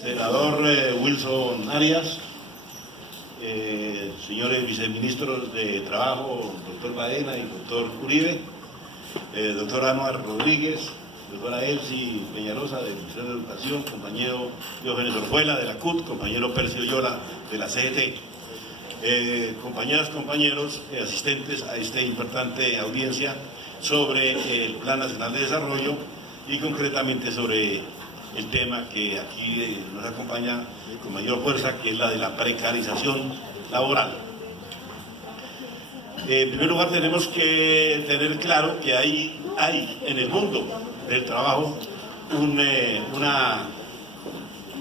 Senador Wilson Arias, señores viceministros de Trabajo, doctor Baena y doctor Uribe, doctor Anuar Rodríguez, doctora Elsie Peñalosa del Ministerio de Educación, compañero Diógenes Orjuela de la CUT, compañero Percio Yola de la CGT, compañeras, compañeros, asistentes a esta importante audiencia sobre el Plan Nacional de Desarrollo y concretamente sobre el tema que aquí nos acompaña con mayor fuerza, que es la de la precarización laboral. En primer lugar, tenemos que tener claro que hay en el mundo del trabajo una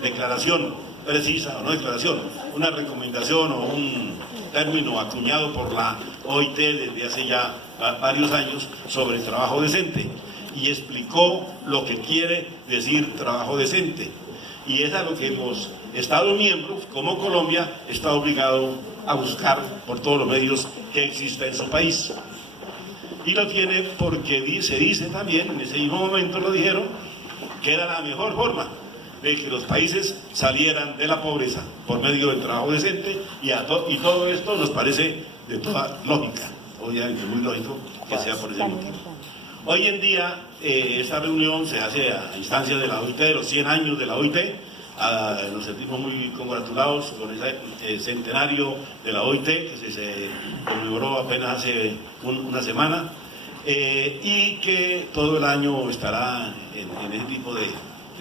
declaración precisa, o no declaración, una recomendación o un término acuñado por la OIT desde hace ya varios años sobre el trabajo decente, y explicó lo que quiere decir trabajo decente, y es a lo que los Estados miembros, como Colombia, está obligado a buscar por todos los medios que exista en su país. Y lo tiene porque se dice también, en ese mismo momento lo dijeron, que era la mejor forma de que los países salieran de la pobreza por medio del trabajo decente, y todo esto nos parece de toda lógica, obviamente muy lógico que sea por ese motivo. Hoy en día esta reunión se hace a instancias de la OIT, de los 100 años de la OIT. Nos sentimos muy congratulados con ese centenario de la OIT que se conmemoró apenas hace una semana, y que todo el año estará en ese tipo de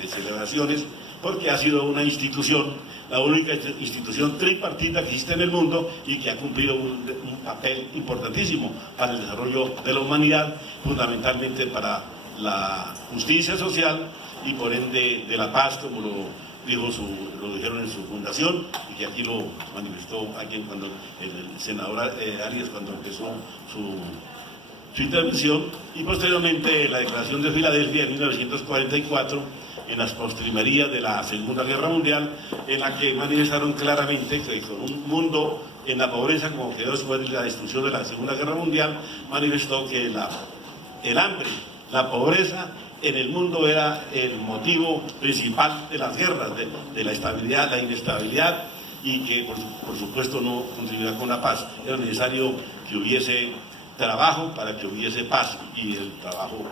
celebraciones, porque ha sido una institución, la única institución tripartita que existe en el mundo y que ha cumplido un papel importantísimo para el desarrollo de la humanidad, fundamentalmente para la justicia social y por ende de la paz, como lo dijeron en su fundación, y que aquí lo manifestó cuando el senador Arias cuando empezó su intervención, y posteriormente la Declaración de Filadelfia de 1944, en las postrimerías de la Segunda Guerra Mundial, en la que manifestaron claramente que con un mundo en la pobreza, como quedó después de la destrucción de la Segunda Guerra Mundial, manifestó que el hambre, la pobreza en el mundo era el motivo principal de las guerras, de la estabilidad, la inestabilidad, y que por supuesto no contribuía con la paz. Era necesario que hubiese trabajo para que hubiese paz, y el trabajo,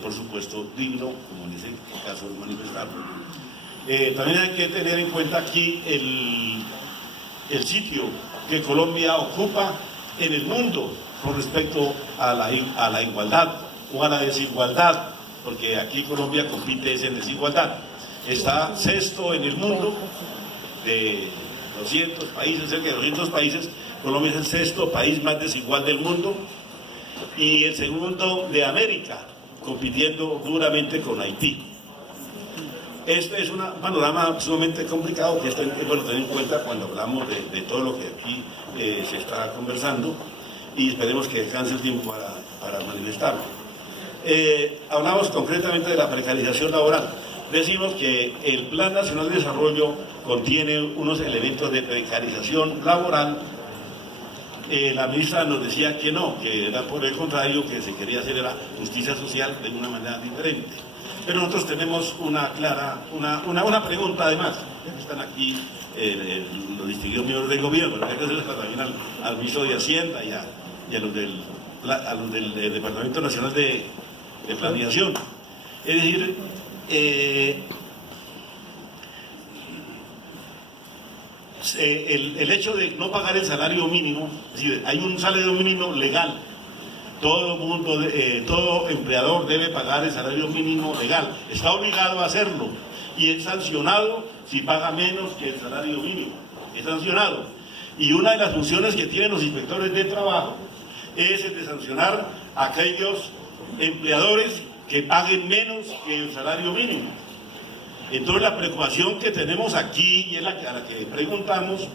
por supuesto, digno, como en ese caso manifestaron. También hay que tener en cuenta aquí el sitio que Colombia ocupa en el mundo con respecto a la igualdad o a la desigualdad, porque aquí Colombia compite en desigualdad. Está sexto en el mundo de 200 países, cerca de 200 países. Colombia es el sexto país más desigual del mundo y el segundo de América, compitiendo duramente con Haití. Este es un panorama sumamente complicado que es bueno tener en cuenta cuando hablamos de todo lo que aquí se está conversando, y esperemos que alcance el tiempo para manifestarlo. Hablamos concretamente de la precarización laboral. Decimos que el Plan Nacional de Desarrollo contiene unos elementos de precarización laboral. La ministra nos decía que no, que era por el contrario, que se quería hacer la justicia social de una manera diferente. Pero nosotros tenemos una pregunta además, ya que están aquí los distinguidos miembros del gobierno, pero hay que hacerles también al ministro de Hacienda y a los del Departamento Nacional de Planeación. Es decir, el hecho de no pagar el salario mínimo, es decir, hay un salario mínimo legal, todo empleador debe pagar el salario mínimo legal, está obligado a hacerlo, y es sancionado si paga menos que el salario mínimo, es sancionado. Y una de las funciones que tienen los inspectores de trabajo es el de sancionar a aquellos empleadores que paguen menos que el salario mínimo. Entonces la preocupación que tenemos aquí, y es a la que preguntamos,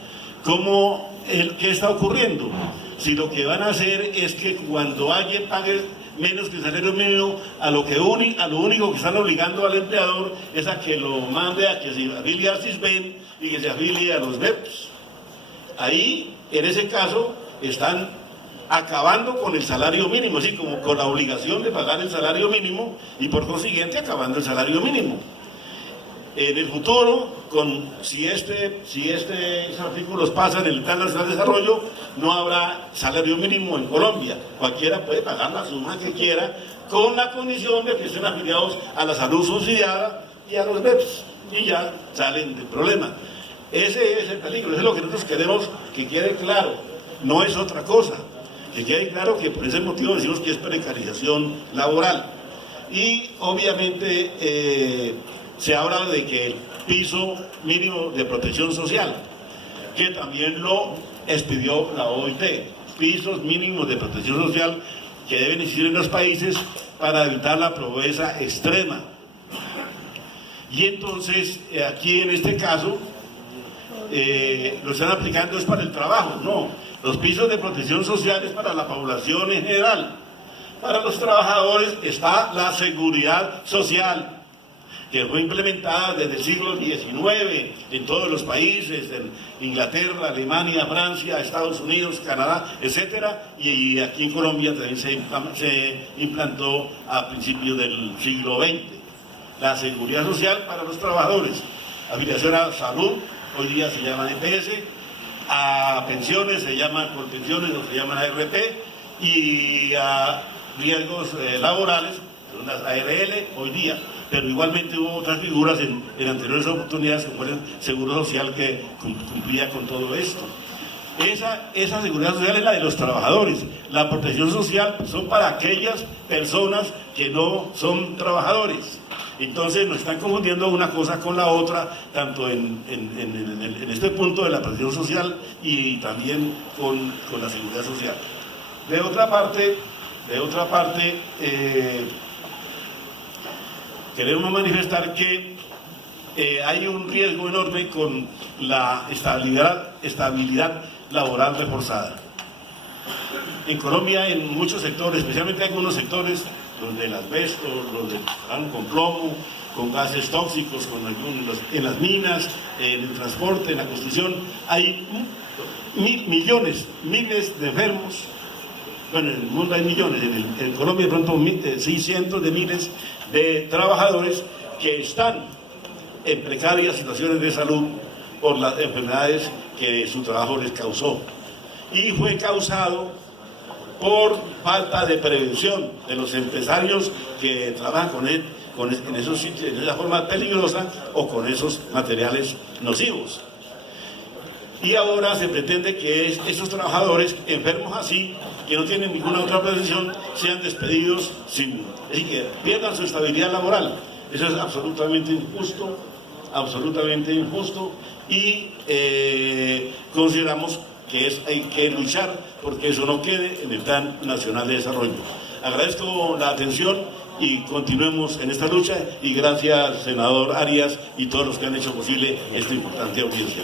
¿qué está ocurriendo? Si lo que van a hacer es que cuando alguien pague menos que el salario mínimo, a lo único que están obligando al empleador es a que lo mande a que se afilie al CISBEN y que se afilie a los BEPS. Ahí, en ese caso, están acabando con el salario mínimo, así como con la obligación de pagar el salario mínimo, y por consiguiente acabando el salario mínimo. En el futuro si estos artículos pasan en el Plan Nacional de Desarrollo, no habrá salario mínimo en Colombia. Cualquiera puede pagar la suma que quiera, con la condición de que estén afiliados a la salud subsidiada y a los BEPS, y ya salen del problema. Ese es el peligro, eso es lo que nosotros queremos que quede claro, no es otra cosa. Que quede claro que por ese motivo decimos que es precarización laboral. Y obviamente se habla de que el piso mínimo de protección social, que también lo expidió la OIT, pisos mínimos de protección social que deben existir en los países para evitar la pobreza extrema. Y entonces aquí en este caso lo están aplicando es para el trabajo, no, los pisos de protección social es para la población en general. Para los trabajadores está la seguridad social, que fue implementada desde el siglo XIX en todos los países, en Inglaterra, Alemania, Francia, Estados Unidos, Canadá, etcétera, y aquí en Colombia también se implantó a principios del siglo XX. La seguridad social para los trabajadores, afiliación a salud, hoy día se llaman EPS, a pensiones se llaman colpensiones o se llaman ARP, y a riesgos laborales, son las ARL hoy día, pero igualmente hubo otras figuras en anteriores oportunidades como el Seguro Social que cumplía con todo esto. Esa seguridad social es la de los trabajadores, la protección social son para aquellas personas que no son trabajadores. Entonces nos están confundiendo una cosa con la otra, tanto en este punto de la protección social y también con la seguridad social. De otra parte, queremos manifestar que hay un riesgo enorme con la estabilidad laboral reforzada. En Colombia, en muchos sectores, especialmente en algunos sectores, los del asbesto, los del con plomo, con gases tóxicos, en las minas, en el transporte, en la construcción, hay miles de enfermos. Bueno, en el mundo hay millones, en Colombia de pronto sí, cientos de miles de trabajadores que están en precarias situaciones de salud por las enfermedades que su trabajo les causó. Y fue causado por falta de prevención de los empresarios que trabajan en esos sitios, de esa forma peligrosa o con esos materiales nocivos. Y ahora se pretende que esos trabajadores enfermos así, que no tienen ninguna otra prevención, sean despedidos y que pierdan su estabilidad laboral. Eso es absolutamente injusto y consideramos que hay que luchar porque eso no quede en el Plan Nacional de Desarrollo. Agradezco la atención y continuemos en esta lucha y gracias, senador Arias, y todos los que han hecho posible esta importante audiencia.